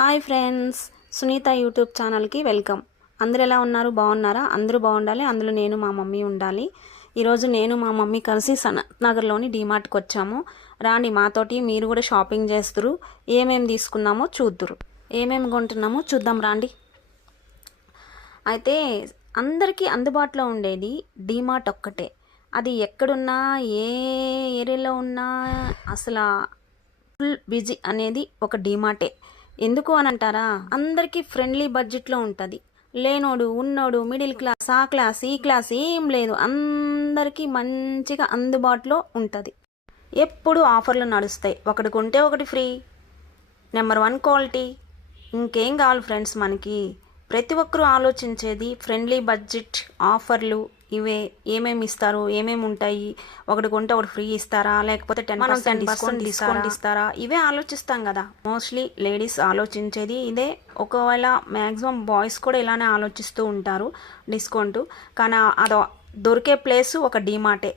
Hi friends, Sunitha YouTube ఛానల్కి welcome. అందరూ ఎలా ఉన్నారు? బాగున్నారా? అందరూ బాగుండాలి, అందులో నేను మా మమ్మీ ఉండాలి. ఈరోజు నేను మా మమ్మీ కలిసి సనత్ నగర్లోని డీమార్ట్కి వచ్చాము. రాండి మాతోటి, మీరు కూడా షాపింగ్ చేస్తురు. ఏమేమి తీసుకున్నామో చూద్దురు, ఏమేమి కొంటున్నామో చూద్దాం రాండి. అయితే అందరికీ అందుబాటులో ఉండేది డీమార్ట్ ఒక్కటే. అది ఎక్కడున్నా, ఏ ఏరియాలో ఉన్నా అసలు ఫుల్ బిజీ అనేది ఒక డీమార్టే. ఎందుకు అని అంటారా? అందరికీ ఫ్రెండ్లీ బడ్జెట్లో ఉంటుంది. లేనోడు, ఉన్నోడు, మిడిల్ క్లాస్, ఆ క్లాస్, ఈ క్లాస్ ఏం లేదు, అందరికీ మంచిగా అందుబాటులో ఉంటుంది. ఎప్పుడు ఆఫర్లు నడుస్తాయి. ఒకటి కొంటే ఒకటి ఫ్రీ, నెంబర్ 1 క్వాలిటీ. ఇంకేం కావాలి ఫ్రెండ్స్ మనకి? ప్రతి ఒక్కరూ ఆలోచించేది ఫ్రెండ్లీ బడ్జెట్, ఆఫర్లు. ఇవే ఏమేమి ఇస్తారు, ఏమేమి ఉంటాయి, ఒకటి కొంటే ఒకటి ఫ్రీ ఇస్తారా, లేకపోతే 10% డిస్కౌంట్ ఇస్తారా, ఇవే ఆలోచిస్తాం కదా. మోస్ట్లీ లేడీస్ ఆలోచించేది ఇదే. ఒకవేళ మ్యాక్సిమం బాయ్స్ కూడా ఇలానే ఆలోచిస్తూ ఉంటారు, డిస్కౌంట్. కానీ అది దొరికే ప్లేసు ఒక డీమార్టే.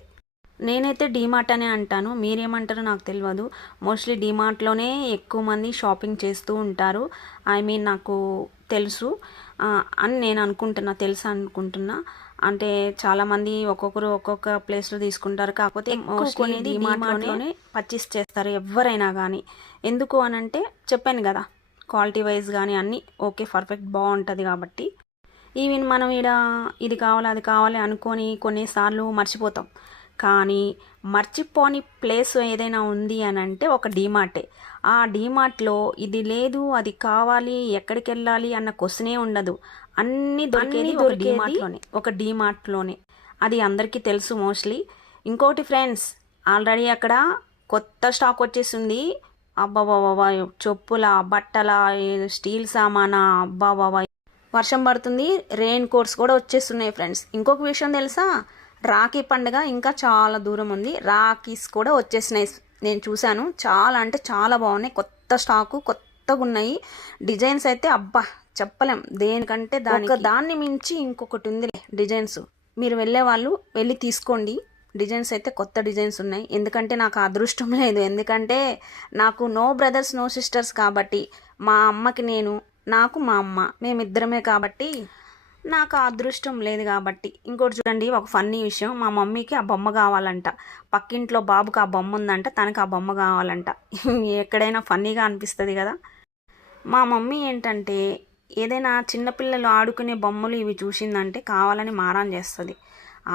నేనైతే డీమార్ట్ అనే అంటాను, మీరేమంటారో నాకు తెలియదు. మోస్ట్లీ డీమార్ట్లోనే ఎక్కువ మంది షాపింగ్ చేస్తూ ఉంటారు. నాకు తెలుసు అని నేను అనుకుంటున్నా, తెలుసు అనుకుంటున్నా. అంటే చాలామంది ఒక్కొక్కరు ఒక్కొక్క ప్లేస్లో తీసుకుంటారు, కాకపోతే మోస్ట్లీ డీమార్ట్లోనే పర్చేస్ చేస్తారు ఎవరైనా కానీ. ఎందుకు అని అంటే చెప్పాను కదా, క్వాలిటీ వైజ్ కానీ అన్నీ ఓకే, పర్ఫెక్ట్, బాగుంటుంది కాబట్టి. ఈవెన్ మనం ఇది కావాలి అది కావాలి అనుకొని కొన్నిసార్లు మర్చిపోతాం. కానీ మర్చిపోని ప్లేస్ ఏదైనా ఉంది అని అంటే ఒక డీమార్టే. ఆ డీమార్ట్లో ఇది లేదు, అది కావాలి, ఎక్కడికి వెళ్ళాలి అన్న క్వశ్చనే ఉండదు. అన్నీ దొరికేది ఒక డీమార్ట్లోనే. అది అందరికీ తెలుసు మోస్ట్లీ. ఇంకోటి ఫ్రెండ్స్, ఆల్రెడీ అక్కడ కొత్త స్టాక్ వచ్చేసింది. అబ్బాబాబా, చెప్పుల, బట్టల, స్టీల్ సామానా, అబ్బాబాబా, వర్షం పడుతుంది, రెయిన్ కోట్స్ కూడా వచ్చేస్తున్నాయి ఫ్రెండ్స్. ఇంకొక విషయం తెలుసా? రాఖీ పండుగ ఇంకా చాలా దూరం ఉంది. రాఖీస్ కూడా వచ్చేసినాయి, నేను చూశాను. చాలా అంటే చాలా బాగున్నాయి, కొత్త స్టాకు, కొత్తగా ఉన్నాయి. డిజైన్స్ అయితే అబ్బా చెప్పలేం, దేనికంటే దాన్ని మించి ఇంకొకటి ఉంది డిజైన్స్. మీరు వెళ్ళే వాళ్ళు వెళ్ళి తీసుకోండి. డిజైన్స్ అయితే కొత్త డిజైన్స్ ఉన్నాయి. ఎందుకంటే నాకు అదృష్టం లేదు, ఎందుకంటే నాకు నో బ్రదర్స్ నో సిస్టర్స్ కాబట్టి, మా అమ్మకి నేను, నాకు మా అమ్మ, మేమిద్దరమే కాబట్టి నాకు ఆ అదృష్టం లేదు కాబట్టి. ఇంకోటి చూడండి, ఒక ఫన్నీ విషయం. మా మమ్మీకి ఆ బొమ్మ కావాలంట. పక్కింట్లో బాబుకి ఆ బొమ్మ ఉందంట, తనకు ఆ బొమ్మ కావాలంట. ఎక్కడైనా ఫన్నీగా అనిపిస్తుంది కదా. మా మమ్మీ ఏంటంటే ఏదైనా చిన్నపిల్లలు ఆడుకునే బొమ్మలు ఇవి చూసిందంటే కావాలని మారాన్ చేస్తుంది.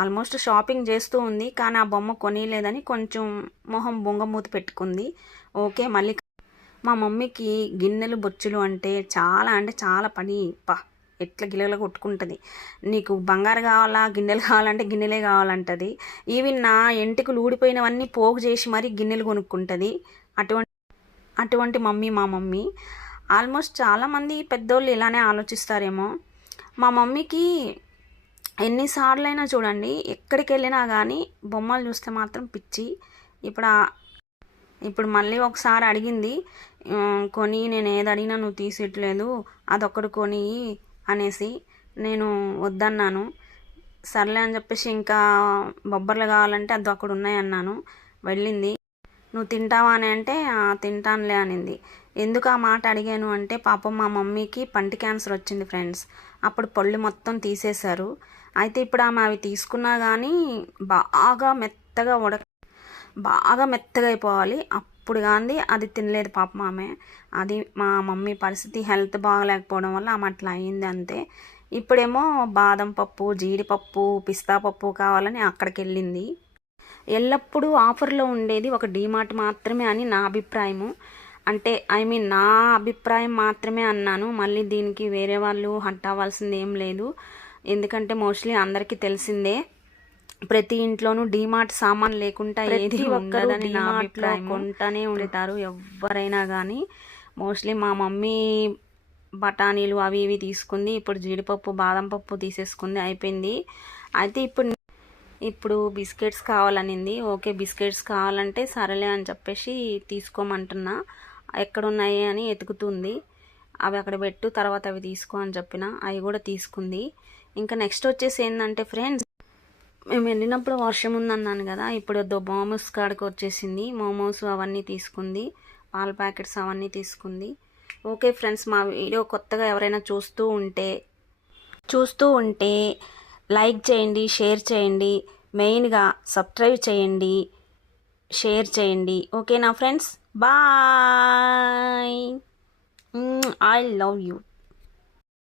ఆల్మోస్ట్ షాపింగ్ చేస్తూ ఉంది, కానీ ఆ బొమ్మ కొనిలేదని కొంచెం మొహం బొంగమూతి పెట్టుకుంది. ఓకే, మళ్ళీ మా మమ్మీకి గిన్నెలు బొచ్చులు అంటే చాలా పని. ఎట్లా గిల్లెలు కొట్టుకుంటుంది. నీకు బంగారు కావాలా, గిన్నెలు కావాలంటే గిన్నెలే కావాలంటది. ఈవెన్ నా ఎంటికలు ఊడిపోయినవన్నీ పోగు చేసి మరీ గిన్నెలు కొనుక్కుంటుంది. అటువంటి మమ్మీ మా మమ్మీ. ఆల్మోస్ట్ చాలామంది పెద్దోళ్ళు ఇలానే ఆలోచిస్తారేమో. మా మమ్మీకి ఎన్నిసార్లైనా చూడండి, ఎక్కడికి వెళ్ళినా కానీ బొమ్మలు చూస్తే మాత్రం పిచ్చి. ఇప్పుడు మళ్ళీ ఒకసారి అడిగింది, కొని నేను ఏది అడిగినా నువ్వు తీసిట్లేదు, అదొక్కడు కొని అనేసి. నేను వద్దన్నాను. సర్లే అని చెప్పేసి ఇంకా బొబ్బర్లు కావాలంటే అది అక్కడ ఉన్నాయన్నాను. వెళ్ళింది. నువ్వు తింటావా అని అంటే తింటానులే అనింది. ఎందుకు ఆ మాట అడిగాను అంటే, పాపం మా మమ్మీకి పంటి క్యాన్సర్ వచ్చింది ఫ్రెండ్స్. అప్పుడు పళ్ళు మొత్తం తీసేశారు. అయితే ఇప్పుడు ఆమె అవి తీసుకున్నా కానీ బాగా మెత్తగా అయిపోవాలి, అప్పుడు కానీ అది తినలేదు పాపం ఆమె. అది మా మమ్మీ పరిస్థితి. హెల్త్ బాగలేకపోవడం వల్ల ఆమె అట్లా అయింది అంతే. ఇప్పుడేమో బాదం పప్పు, జీడిపప్పు, పిస్తా పప్పు కావాలని అక్కడికి వెళ్ళింది. ఎల్లప్పుడూ ఆఫర్లో ఉండేది ఒక డీమార్ట్ మాత్రమే అని నా అభిప్రాయము. అంటే నా అభిప్రాయం మాత్రమే అన్నాను. మళ్ళీ దీనికి వేరే వాళ్ళు హట్ అవ్వాల్సింది ఏం లేదు. ఎందుకంటే మోస్ట్లీ అందరికీ తెలిసిందే, ప్రతి ఇంట్లోనూ డీమార్ట్ సామాన్ లేకుండా ఏది ఉండదని నా అభిప్రాయం. కొంటానే ఉంటారు ఎవరైనా కానీ. మోస్ట్లీ మా మమ్మీ బఠానీలు అవి ఇవి తీసుకుంది. ఇప్పుడు జీడిపప్పు, బాదం పప్పు తీసేసుకుంది, అయిపోయింది. అయితే ఇప్పుడు బిస్కెట్స్ కావాలనింది. ఓకే, బిస్కెట్స్ కావాలంటే సరేలే అని చెప్పేసి తీసుకోమంటున్నా. ఎక్కడున్నాయి అని ఎతుకుతుంది. అవి అక్కడ పెట్టు, తర్వాత అవి తీసుకో అని చెప్పిన. అవి కూడా తీసుకుంది. ఇంకా నెక్స్ట్ వచ్చేసి ఏంటంటే ఫ్రెండ్స్, మేము వెళ్ళినప్పుడు వర్షం ఉందన్నాను కదా, ఇప్పుడు మోమోస్ కాడికి వచ్చేసింది. మోమోస్ అవన్నీ తీసుకుంది, పాల ప్యాకెట్స్ అవన్నీ తీసుకుంది. ఓకే ఫ్రెండ్స్, మా వీడియో కొత్తగా ఎవరైనా చూస్తూ ఉంటే లైక్ చేయండి, షేర్ చేయండి, మెయిన్గా సబ్స్క్రైబ్ చేయండి, షేర్ చేయండి. ఓకేనా friends? Bye. I love you.